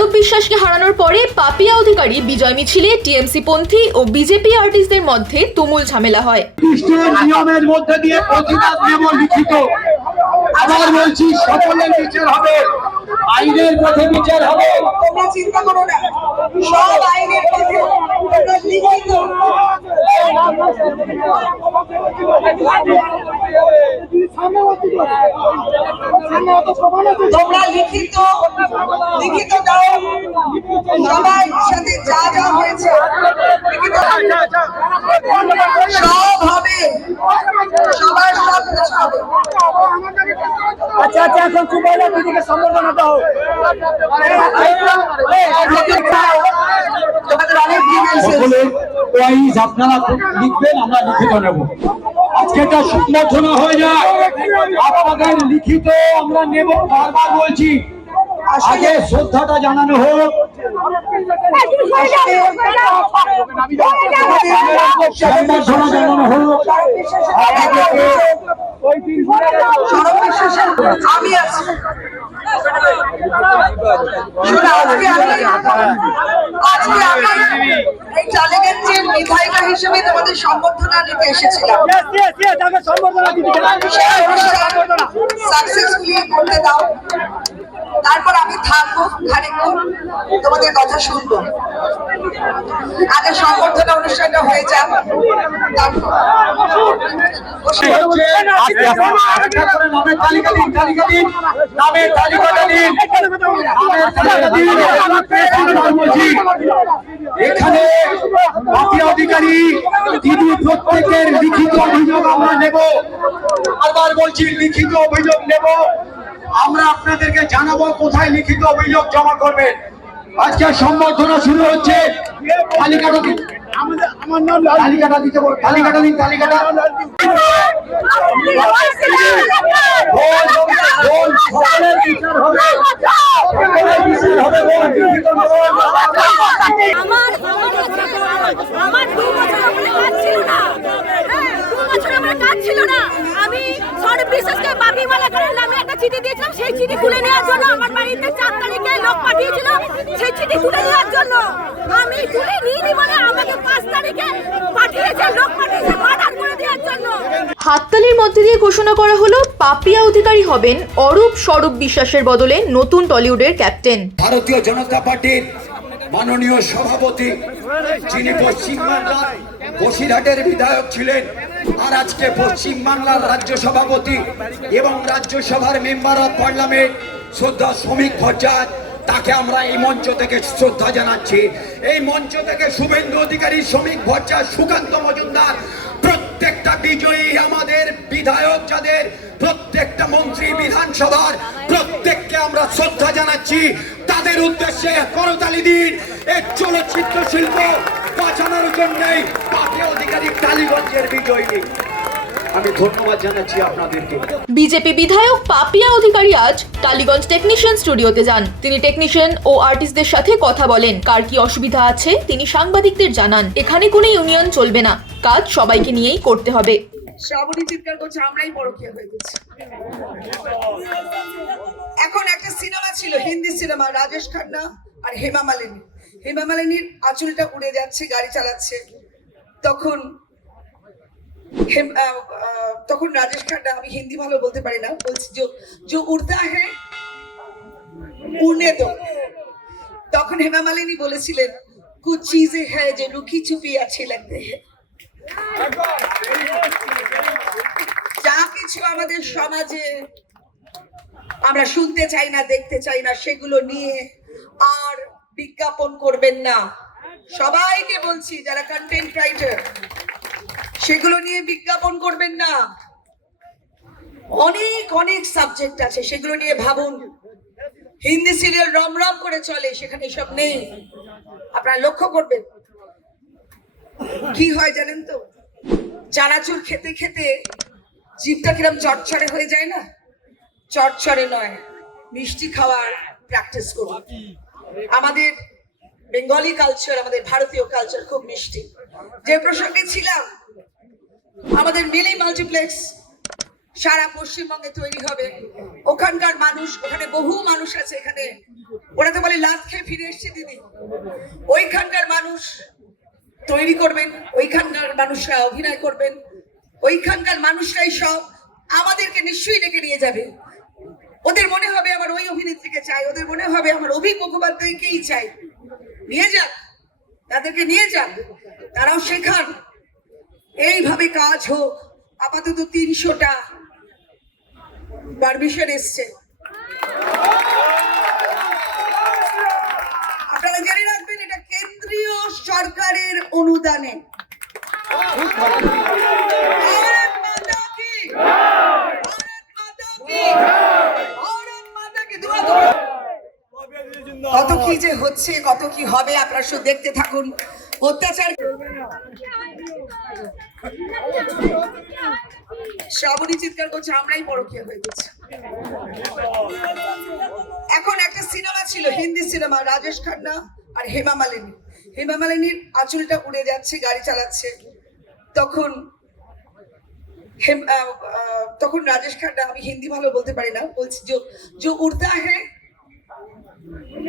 অরূপ বিশ্বাসকে হারানোর পরে পাপিয়া অধিকারী বিজয় মিছিলে টিএমসি পন্থী ও বিজেপি আর্টিস্টদের মধ্যে তুমুল ঝামেলা হয়। নিয়মের মধ্যে দিয়ে প্রতিবাদ নেব লিখিত। আবার বলছি, সকলের বিচার হবে, আইনের পথে বিচার হবে। তোমরা চিন্তা করো না, সব আইনের পথে লিখিত। তোমরা লিখিত দাও, সবার সাথে যা যা হয়েছে সব হবে, সবার সব কিছু হবে। আচ্ছা, এখন চুপাইলা দিদিকে সম্বর্ধনা দাও। আপনারা লিখবেন, আমরা লিখিত নেব। আজকে এটা সম্বর্ধনা হয়ে যায়, আপনাদের লিখিত আমরা নেব। বারবার বলছি, আগে শ্রদ্ধাটা জানানো হোক। সম্বর্ধনা জানানো হোক। আমি আছি, আজকে আমি এই টালিগঞ্জের বিধায়িকা হিসেবে তোমাদের সম্বর্ধনা নিতে এসেছিলাম। সাকসেসফুলি করতে দাও, তারপর আমি থাকবো খানিকক্ষণ, তোমাদের কথা শুনবো। আগে সম্বর্ধনা অনুষ্ঠানটা হয়ে যাক, তারপর এখানে পাপিয়া অধিকারী দিদি প্রত্যেকের লিখিত অভিযোগ আমরা নেব। আবার বলছি, লিখিত অভিযোগ নেব। আমরা আপনাদেরকে জানাবো কোথায় লিখিত অভিযোগ জমা করবেন। আজকে সম্বর্ধনা শুরু হচ্ছে। তালিকাটা দিন, আমার নাম তালিকাটা দিতে বল। তালিকাটা দিন, তালিকাটা। আমার 2 বছর ওখানে কাজ ছিল না। 2 বছর আমার কাজ ছিল না। আমি অরূপ বিশ্বাসকে বাবিমালা করার নামে একটা চিঠি দিয়েছিলাম। সেই চিঠি তুলে নেওয়ার জন্য আমার বাড়িতে 4 তারিখে লোক পাঠিয়েছিল সেই চিঠি তুলে নেওয়ার জন্য। আমি তুলে নিইনি বলে আমাকে 5 তারিখে পাঠিয়েছে, লোক পাঠিয়েছে মার্ডার করে দেওয়ার জন্য। হাততালির মধ্যে দিয়ে ঘোষণা করা হলো পাপিয়া অধিকারী হবেন অরূপ স্বরূপ বিশ্বাসের বদলে নতুন টলিউডের ক্যাপ্টেন। ভারতীয় জনতা পার্টির মাননীয় সভাপতি, যিনি পশ্চিমবাংলার বসিরহাটের বিধায়ক ছিলেন, আর আজকে পশ্চিমবাংলার রাজ্য সভাপতি এবং রাজ্যসভার মেম্বার অফ পার্লামেন্ট শ্রদ্ধা শ্রমিক ভট্টাচার্য, তাকে আমরা এই মঞ্চ থেকে শ্রদ্ধা জানাচ্ছি। এই মঞ্চ থেকে শুভেন্দু অধিকারী, শ্রমিক ভট্টাচার্য, সুকান্ত মজুমদার, প্রত্যেকটা বিজয়ী আমাদের বিধায়ক, যাদের প্রত্যেকটা মন্ত্রী, বিধানসভার প্রত্যেককে আমরা শ্রদ্ধা জানাচ্ছি। তাদের উদ্দেশ্যে করতালি দিন। এই চলচ্চিত্র শিল্প বাঁচানোর জন্যই পাপিয়া অধিকারী টালিগঞ্জের বিজয়ী। আমি ধন্যবাদ জানাচ্ছি আপনাদেরকে। বিজেপি বিধায়ক পাপিয়া অধিকারী আজ টালিগঞ্জ টেকনিশিয়ান স্টুডিওতে যান। তিনি টেকনিশিয়ান ও আর্টিস্টদের সাথে কথা বলেন। কার কি অসুবিধা আছে তিনি সাংবাদিকদের জানান। এখানে কোনো ইউনিয়ন চলবে না, কাজ সবাইকে নিয়েই করতে হবে। শ্রাবণী চিৎকার করছে, আমরাই পরকীয়া হয়ে গেছি। এখন একটা সিনেমা ছিল, হিন্দি সিনেমা, রাজেশ খান্না আর হেমা মালিনী। হেমা মালিনীর আঁচলটা উড়ে যাচ্ছে, গাড়ি চালাচ্ছে, তখন রাজেশ খান্না, আমি হিন্দি ভালো বলতে পারি না, বলছি जो उड़ता है उड़ने दो। তখন হেমা মালিনী বলেছিলেন, कुछ चीजें हैं जो लुकी छुपी अच्छी लगते हैं। যা কিছু আমাদের সমাজে আমরা শুনতে চাই না, দেখতে চাই না, সেগুলো নিয়ে আর বিজ্ঞাপন করবেন না। সবাইকে বলছি, যারা কন্টেন্ট রাইটার, সেগুলো নিয়ে বিজ্ঞাপন করবেন না। অনেক অনেক সাবজেক্ট আছে, সেগুলো নিয়ে ভাবুন। হিন্দি সিরিয়াল রম রম করে চলে, সেখানে সব নেই। আপনারা লক্ষ্য করবেন কি হয় জানেন তো, চানাচুর খেতে খেতে জিভটা কিরম চটচড়ে হয়ে যায় না? চটচড়ে নয়, মিষ্টি খাওয়ার প্র্যাকটিস করুন। আমাদের বেঙ্গলি কালচার, আমাদের ভারতীয় কালচার খুব মিষ্টি। যে প্রসঙ্গে ছিলাম, আমাদের মিলি মাল্টিপ্লেক্স সারা পশ্চিমবঙ্গে তৈরি হবে। ওখানকার মানুষ, ওখানে বহু মানুষ আছে, এখানে ওরা তো বলে লাত খেয়ে ফিরে এসছে দিদি। ওইখানকার মানুষ তৈরি করবেন, ওইখানকার মানুষরা অভিনয় করবেন, ওইখানকার মানুষরাই সব আমাদেরকে নিশ্চয়ই ডেকে নিয়ে যাবে। ওদের মনে হবে আমার ওই অভিনেত্রীকে চাই, ওদের মনে হবে আমার অভি মুখোপাধ্যায়কেই চাই। নিয়ে যাক, তাদেরকে নিয়ে যাক, তারাও শেখান। এইভাবে কাজ হোক। আপাতত 300টা পারমিশন এসছে। আপনারা জেনে রাখবেন এটা কেন্দ্রীয় সরকারের অনুদানে। ভারত মাতা কি, ভারত মাতা কি, ভারত মাতা কি। কত কি যে হচ্ছে, কত কি হবে, আপনারা শুধু দেখতে থাকুন। অত্যাচার শ্রাবণী চিৎকার করছে, আমরাই পরকীয়া হয়ে গেছি। এখন একটা সিনেমা ছিল, হিন্দি সিনেমা, রাজেশ খান্না আর হেমা মালিনী। হেমা মালিনীর আঁচলটা উড়ে যাচ্ছে, গাড়ি চালাচ্ছে, তখন রাজেশ খান্না, আমি হিন্দি ভালো বলতে পারি না, বলছি जो उड़ता है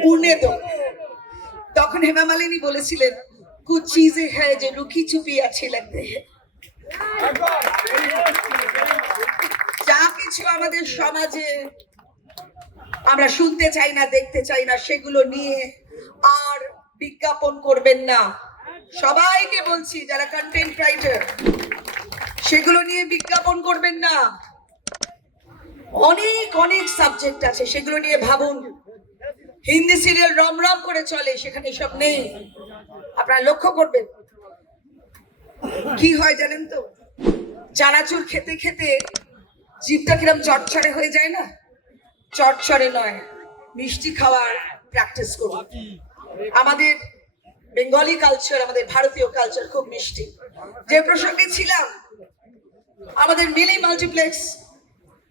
उड़ने दो। তখন হেমা মালিনী বলেছিলেন कुछ चीजें हैं जो लुकी छुपी अच्छी लगती है। যা কিছু আমাদের সমাজে আমরা শুনতে চাই না, দেখতে চাই না, সেগুলো নিয়ে আর বিজ্ঞাপন করবেন না। সবাইকে বলছি যারা কন্টেন্ট রাইটার, সেগুলো নিয়ে বিজ্ঞাপন করবেন না। অনেক অনেক সাবজেক্ট আছে, সেগুলো নিয়ে ভাবুন। হিন্দি সিরিয়াল রম রম করে চলে, সেখানে সব নেই। আপনারা লক্ষ্য করবেন কি হয় জানেন তো, চানাচুর খেতে খেতে জিভটা কিরম চটচড়ে হয়ে যায় না? চটচড়ে নয়, মিষ্টি খাওয়ার প্র্যাকটিস করুন। আমাদের বেঙ্গলি কালচার, আমাদের ভারতীয় কালচার খুব মিষ্টি। যে প্রসঙ্গে ছিলাম, আমাদের মিলি মাল্টিপ্লেক্স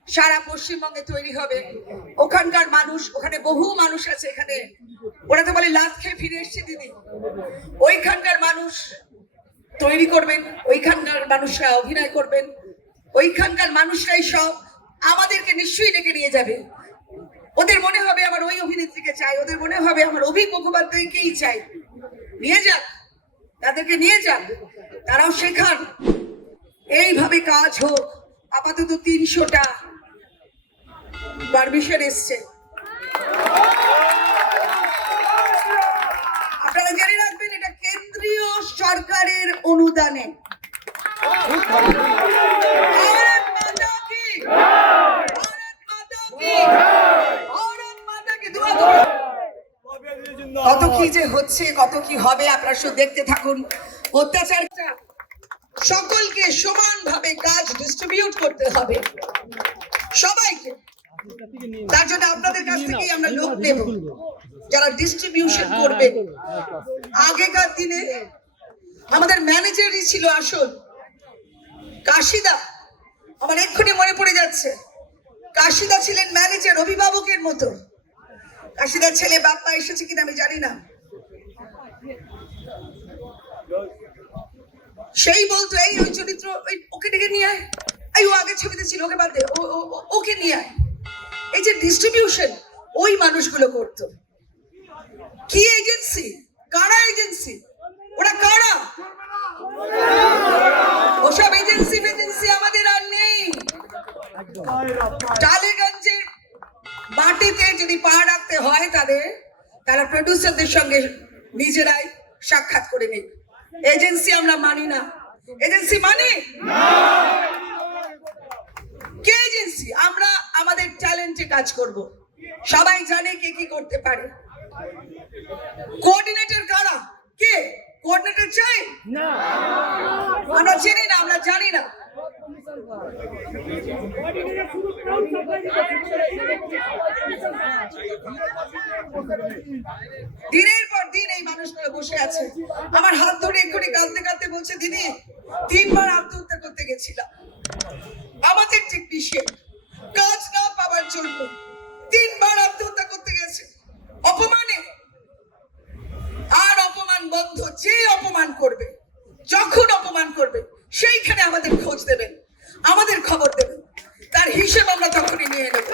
সারা পশ্চিমবঙ্গে তৈরি হবে। ওখানকার মানুষ, ওখানে বহু মানুষ আছে, এখানে ওরা তো বলে লাত খেয়ে ফিরে এসছে দিদি। ওইখানকার মানুষ তৈরি করবেন, ওইখানকার মানুষরা অভিনয় করবেন, ওইখানকার মানুষরাই সব আমাদেরকে নিশ্চয়ই ডেকে নিয়ে যাবে। ওদের মনে হবে আমার ওই অভিনেত্রীকে চাই, ওদের মনে হবে আমার অভি মুখোপাধ্যায়কেই চাই। নিয়ে যাক, তাদেরকে নিয়ে যাক, তারাও শেখান। এইভাবে কাজ হোক। আপাতত 300টা পারমিশন এসছে। আপনারা জেনে রাখবেন এটা কেন্দ্রীয় সরকারের অনুদানে। ভারত মাতা কি, ভারত মাতা কি, ভারত মাতা কি। কত কি যে হচ্ছে, কত কি হবে, আপনারা শুধু দেখতে থাকুন। অত্যাচার সকলকে সমানভাবে কাজ ডিস্ট্রিবিউট করতে হবে, সবাইকে। তার জন্য আপনাদের কাছ থেকেই আমরা লোক নেব যারা ডিস্ট্রিবিউশন করবে। আগেকার দিনে আমাদের ম্যানেজারই ছিল আসল, কাশিদা। আমার এক্ষুনি মনে পড়ে যাচ্ছে, কাশিদা ছিলেন ম্যানেজার, অভিভাবকের মতো। কাশিদার ছেলে বাপ্পা এসেছে কিনা আমি জানি না, সেই বলতো এই ওই চরিত্র, ওকে ডেকে নিয়ে আয়, এই ও আগের ছবিতে ছিল, ওকে বাদ দে, ওকে নিয়ে আয়। এই যে ডিস্ট্রিবিউশন ওই মানুষগুলো করতো। কি এজেন্সি, কারা এজেন্সি, ওরা কারা? ওসব এজেন্সি আমাদের আর নেই। টালিগঞ্জের মাটিতে যদি পা রাখতে হয় তারা প্রডিউসারদের সঙ্গে নিজেরাই সাক্ষাৎ করে নেই। এজেন্সি আমরা মানি না। এজেন্সি মানি কে এজেন্সি? আমরা আমাদের ট্যালেন্টে কাজ করব। সবাই জানে কে কি করতে পারে। কোঅর্ডিনেটর কারা? কে কোঅর্ডিনেটর চাই না? আমরা চিনি না, আমরা জানি না। দিনের পর দিন এই মানুষগুলো বসে আছে। আমার হাত ধরে এক্ষুনি কাঁদতে কাঁদতে বলছে, দিদি 3 বার আত্মহত্যা করতে গেছিলাম। আমাদের টেকনিশিয়ান কাজ না পাওয়ার জন্য 3 বার আত্মহত্যা করতে গেছে অপমানে। আর অপমান বন্ধ। যে অপমান করবে, যখন অপমান করবে, সেইখানে আমাদের খোঁজ দেবেন, আমাদের খবর দেবেন। হিসেব আমরা তখনই নিয়ে নেব।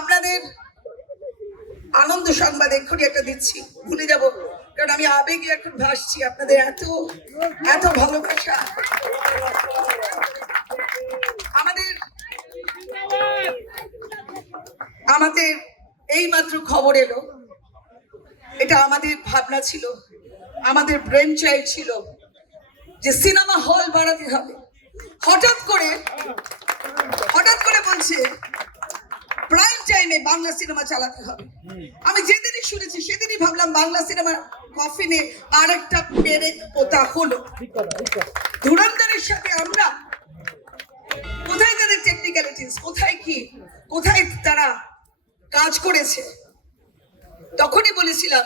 আপনাদের আনন্দ সংবাদ এক্ষুনি একটা দিচ্ছি, ভুলে যাব কারণ আমি আবেগে এখন ভাসছি। আপনাদের এত এত ভালোবাসা। আমাদের এই মাত্র খবর এলো, এটা আমাদের ভাবনা ছিল, আমাদের ব্রেন চাইল্ড ছিল যে সিনেমা হল বাড়াতে হবে। হঠাৎ করে বলছে প্রাইম টাইমে বাংলা সিনেমা চালাতে হবে। আমি যেদিনই শুনেছি সেদিনই ভাবলাম বাংলা সিনেমার কফিনে আর একটা পেরেক পোতা হলো। ধুরন্ধরের সাথে আমরা কোথায় তাদের টেকনিক্যালিটিস, কোথায় তারা কাজ করেছে। তখনই বলেছিলাম